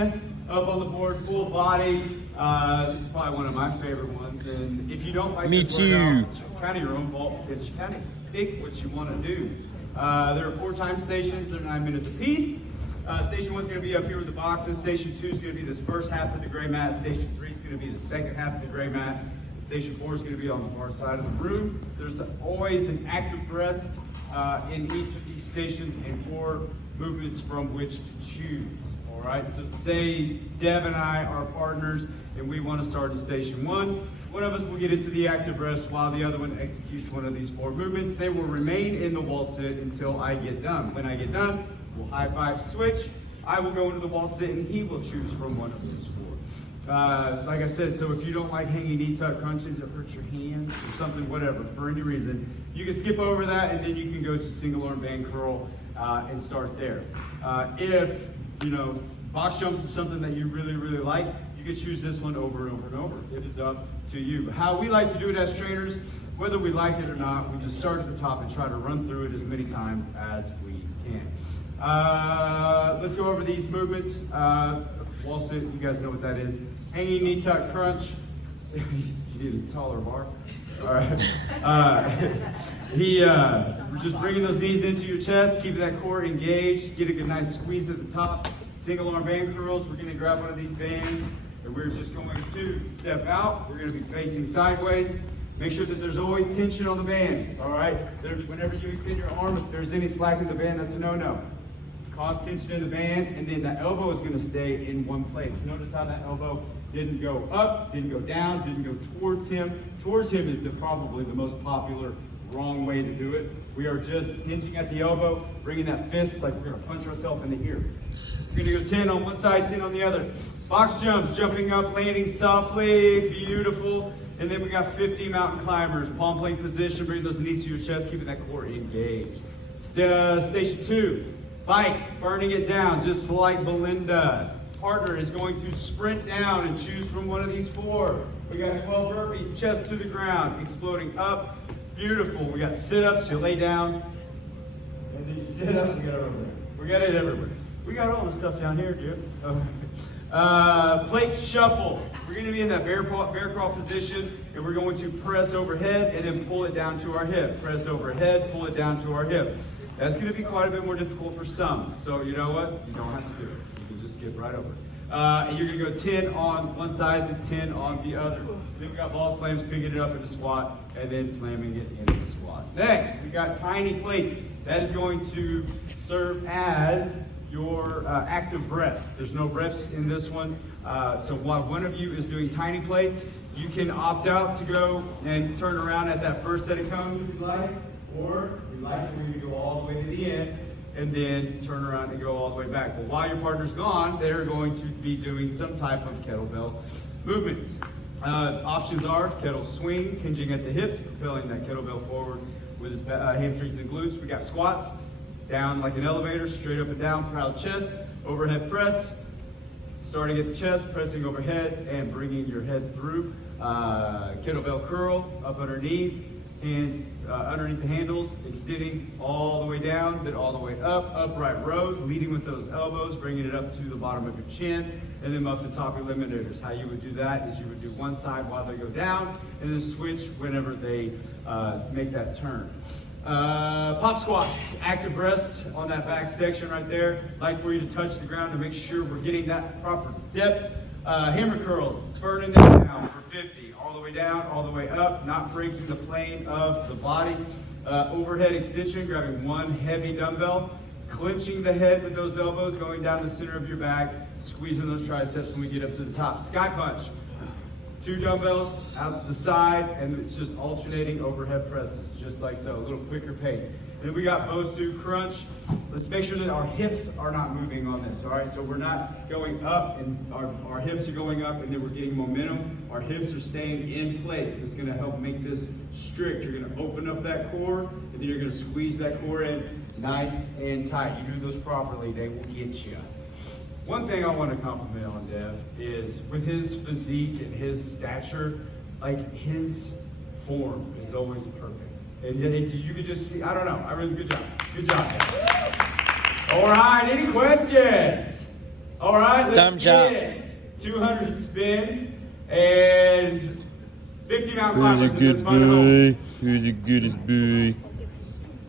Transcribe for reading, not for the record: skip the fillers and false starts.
up on the board, full body. This is probably one of my favorite ones. And if you don't like Me this too. workout, it's kind of your own fault because you kind of pick what you want to do. There are 4 time stations. They're 9 minutes apiece. Station 1 is going to be up here with the boxes. Station 2 is going to be this first half of the gray mat. Station 3 is going to be the second half of the gray mat. Station 4 is going to be on the far side of the room. There's always an active rest in each of these stations and 4 movements from which to choose. All right, so say Deb and I are partners and we want to start at station 1. One of us will get into the active rest while the other one executes one of these 4 movements. They will remain in the wall sit until I get done. When I get done, we'll high five switch. I will go into the wall sit and he will choose from one of these 4. Like I said, so if you don't like hanging knee tuck crunches, it hurts your hands or something, whatever, for any reason, you can skip over that and then you can go to single arm band curl and start there. If, you know, box jumps is something that you really, really like, you can choose this one over and over and over. It is up to you. But how we like to do it as trainers, whether we like it or not, we just start at the top and try to run through it as many times as we can. Let's go over these movements. Wall sit, you guys know what that is. Hanging knee tuck crunch. You need a taller bar. All right. We're just bringing those knees into your chest, keeping that core engaged, get a good nice squeeze at the top. Single arm band curls, we're gonna grab one of these bands and we're just going to step out. We're gonna be facing sideways. Make sure that there's always tension on the band, all right? Whenever you extend your arm, if there's any slack in the band, that's a no-no. Cause tension in the band, and then that elbow is gonna stay in one place. Notice how that elbow didn't go up, didn't go down, didn't go towards him. Towards him is probably the most popular wrong way to do it. We are just hinging at the elbow, bringing that fist like we're gonna punch ourselves in the ear. We're gonna go 10 on one side, 10 on the other. Box jumps, jumping up, landing softly, beautiful. And then we got 50 mountain climbers, palm plank position, bring those knees to your chest, keeping that core engaged. Station 2, bike, burning it down, just like Belinda. Partner is going to sprint down and choose from one of these 4. We got 12 burpees, chest to the ground, exploding up, beautiful. We got sit-ups, you lay down, and then you sit up, we got it over there. We got it everywhere. We got all the stuff down here, dude. Plate shuffle. We're going to be in that bear crawl position, and we're going to press overhead and then pull it down to our hip. Press overhead, pull it down to our hip. That's going to be quite a bit more difficult for some. So you know what? You don't have to do it. You can just skip right over it. And you're going to go 10 on one side and 10 on the other. Then we got ball slams, picking it up in the squat, and then slamming it in the squat. Next, we got tiny plates. That is going to serve as your active rest. There's no reps in this one. So while one of you is doing tiny plates, you can opt out to go and turn around at that first set of cones if you like, or if you like, we're going to go all the way to the end and then turn around and go all the way back. But while your partner's gone, they're going to be doing some type of kettlebell movement. Options are kettle swings, hinging at the hips, propelling that kettlebell forward with his hamstrings and glutes. We got squats, down like an elevator, straight up and down, proud chest, overhead press, starting at the chest, pressing overhead and bringing your head through. Kettlebell curl up underneath, hands underneath the handles, extending all the way down, then all the way up, upright rows, leading with those elbows, bringing it up to the bottom of your chin, and then muffin top eliminators. How you would do that is you would do one side while they go down, and then switch whenever they make that turn. Pop squats, active rest on that back section right there. Like for you to touch the ground to make sure we're getting that proper depth. Hammer curls, burning them down for 50, all the way down, all the way up, not breaking the plane of the body. Overhead extension, grabbing one heavy dumbbell, clenching the head with those elbows, going down the center of your back, squeezing those triceps when we get up to the top. Sky punch. 2 dumbbells out to the side, and it's just alternating overhead presses, just like so, a little quicker pace. Then we got Bosu Crunch. Let's make sure that our hips are not moving on this, all right? So we're not going up, and our hips are going up, and then we're getting momentum. Our hips are staying in place. That's gonna help make this strict. You're gonna open up that core, and then you're gonna squeeze that core in nice and tight. You do those properly, they will get you. One thing I want to compliment on Dev is with his physique and his stature, like his form is always perfect. And you could just see, I don't know, I really, good job. Good job, Dev. All right, any questions? All right, let's Time get shot. it. 200 spins and 50 mountain Who's climbers a in this good fun home. boy? Who's the goodest boy?